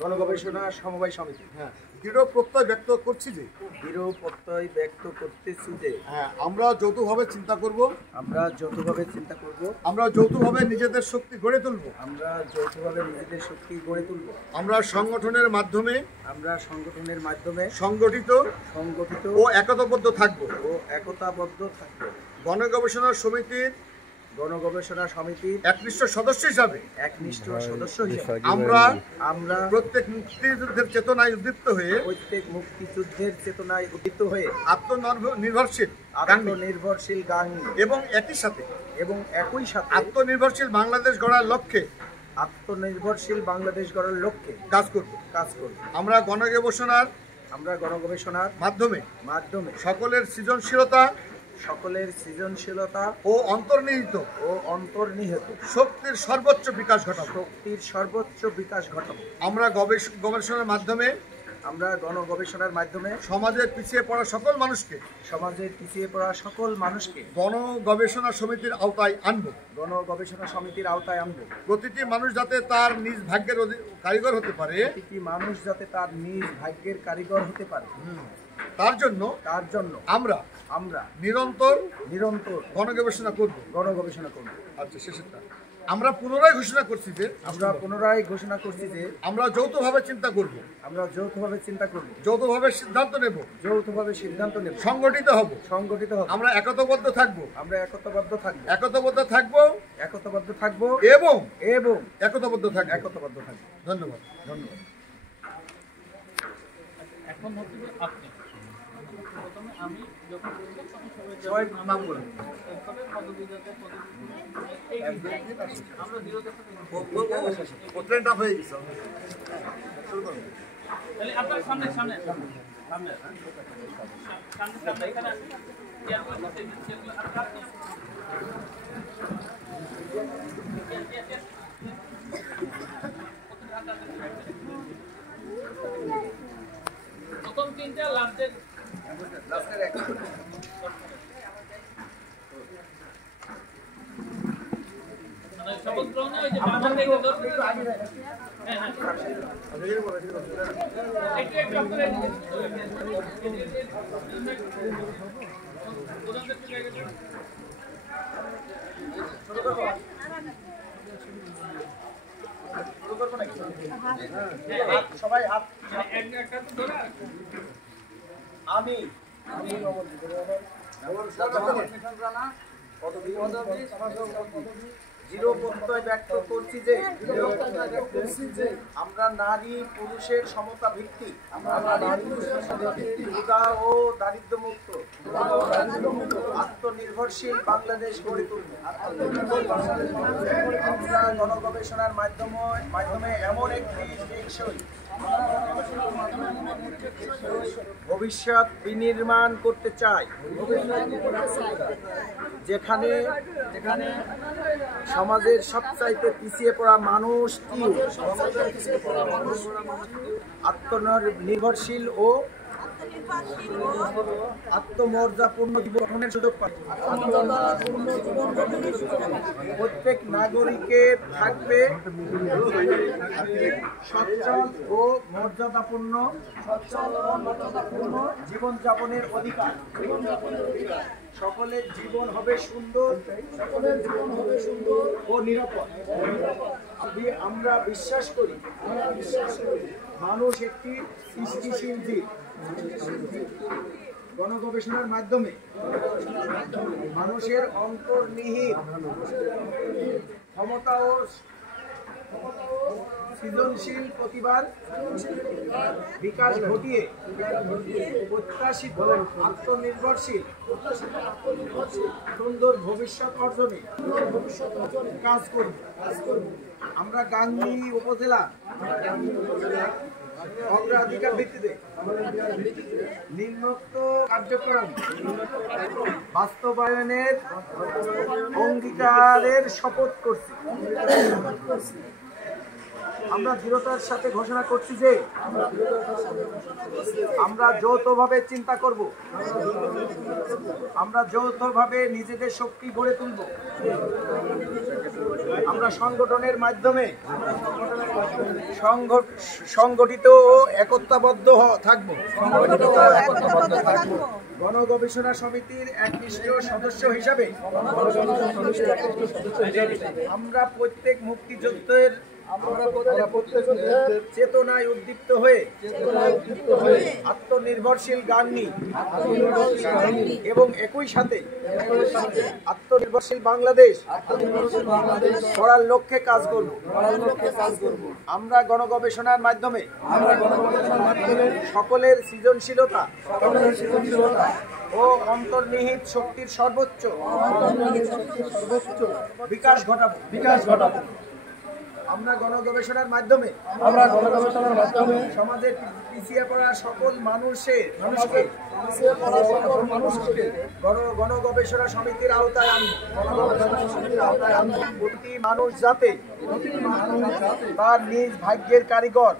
গণগবেষণা সমবায় সমিতি। হ্যাঁ, দৃঢ় প্রত্যয় ব্যক্ত করছি যে আমরা যৌথভাবে চিন্তা করব, আমরা যৌথভাবে নিজেদের শক্তি গড়ে তুলব, আমরা সংগঠনের মাধ্যমে সংগঠিত ও একতাবদ্ধ থাকব। গণগবেষণা সমিতির একনিষ্ঠ সদস্য হিসাবে আমরা প্রত্যেক মুক্তিযুদ্ধের চেতনায় উদ্দীপ্ত হয়ে আত্মনির্ভরশীল গাঙ্গী এবং একই সাথে আত্মনির্ভরশীল বাংলাদেশ গড়ার লক্ষ্যে কাজ করব। আমরা গণগবেষণার মাধ্যমে সকলের সৃজনশীলতা ও অন্তর্নিহিত শক্তির সর্বোচ্চ বিকাশ ঘটাবো। আমরা গণগবেষণার মাধ্যমে সমাজের পিছিয়ে পড়া সকল মানুষকে গণগবেষণা সমিতির আওতায় আনবো। প্রতিটি মানুষ যাতে তার নিজ ভাগ্যের কারিগর হতে পারে, তার জন্য আমরা নিরন্তর গণগবেষণা করব। আচ্ছা, শেষেরটা আমরা পুনরায় ঘোষণা করছি যে আমরা যৌথভাবে চিন্তা করব, যৌথভাবে সিদ্ধান্ত নেব, সংগঠিত হব, আমরা একতাবদ্ধ থাকব এবং একতাবদ্ধ থাকব। ধন্যবাদ। এখন হচ্ছে আপনি প্রথমে আমি যখন সবাই নাম বলুন। আমরা আপনার সামনে এখানে প্রথম তিনটা লাস্টের এক শপথ গ্রহণে ওই যে বাংলা থেকে একটু আপনারা সবাই হাত একটা তো ধরে আমি দৃঢ় প্রত্যয় ব্যক্ত করছি যে আমরা নারী পুরুষের সমতা ভিত্তিক ক্ষুধা ও দারিদ্র মুক্ত আত্মনির্ভরশীল বাংলাদেশ গড়ে তুলব। আমরা গণগবেষণার মাধ্যমে এমন একটি টেকসই ভবিষ্যৎ বিনির্মাণ করতে চাই, যেখানে সমাজের সবচাইতে পিছিয়ে পড়া মানুষটি আত্মনির্ভরশীল ও আত্মমর্যাদাপূর্ণ জীবন গঠনের সুযোগ পাবে। প্রত্যেক নাগরিকের থাকবে সচ্ছল ও মর্যাদাপূর্ণ জীবনযাপনের অধিকার। সকলের জীবন হবে সুন্দর ও নিরাপদ। আমরা বিশ্বাস করি মানুষ একটি সৃষ্টিশীল জীব। গণগবেষণার মাধ্যমে মানুষের অন্তর্নিহিত ক্ষমতা ও সৃজনশীল প্রতিভার বিকাশ ঘটিয়ে প্রত্যাশিত আত্মনির্ভরশীল সুন্দর ভবিষ্যৎ অর্জনে কাজ করব। আমরা গাংনী উপজেলা অগ্রাধিকার ভিত্তিতে নিম্নোক্ত কার্যক্রম বাস্তবায়নের অঙ্গীকারের শপথ করছি। আমরা দৃঢ়তার সাথে ঘোষণা করছি যে আমরা যৌথভাবে চিন্তা করব, আমরা যৌথভাবে নিজেদের শক্তি গড়ে তুলব, আমরা সংগঠনের মাধ্যমে সংগঠিত ও একতাবদ্ধ থাকবো। গণগবেষণা সমিতির একনিষ্ঠ সদস্য হিসাবে আমরা প্রত্যেক মুক্তিযুদ্ধের চেতনায় উদ্দীপ্ত হয়ে আত্মনির্ভরশীল গাঙ্গি এবং একই সাথে আত্মনির্ভরশীল বাংলাদেশ গড়ার লক্ষ্যে কাজ করব। আমরা গণগবেষণার মাধ্যমে সকলের সৃজনশীলতা ও অন্তর্নিহিত শক্তির সর্বোচ্চ বিকাশ ঘটাবো। আমরা গণগবেষণার মাধ্যমে সমাজের পিছিয়ে পড়া সকল মানুষকে গণগবেষণা সমিতির আওতায় আনব। প্রতি মানুষ যাতে তার নিজ ভাগ্যের কারিগর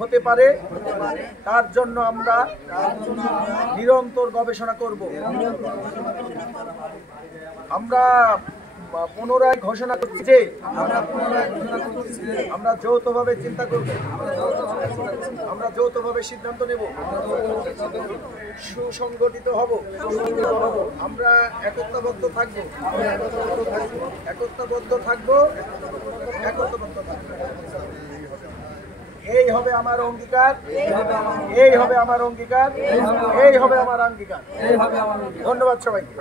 হতে পারে, তার জন্য আমরা নিরন্তর গবেষণা করব। আমরা পুনরায় ঘোষণা করছি যে আমরা যৌথভাবে চিন্তা করব, আমরা যৌথভাবে সিদ্ধান্ত নেব, সুসংগঠিত হব, আমরা একতাবদ্ধ থাকব। এই হবে আমার অঙ্গীকার, এই হবে আমার অঙ্গীকার, এই হবে আমার অঙ্গীকার। ধন্যবাদ সবাইকে।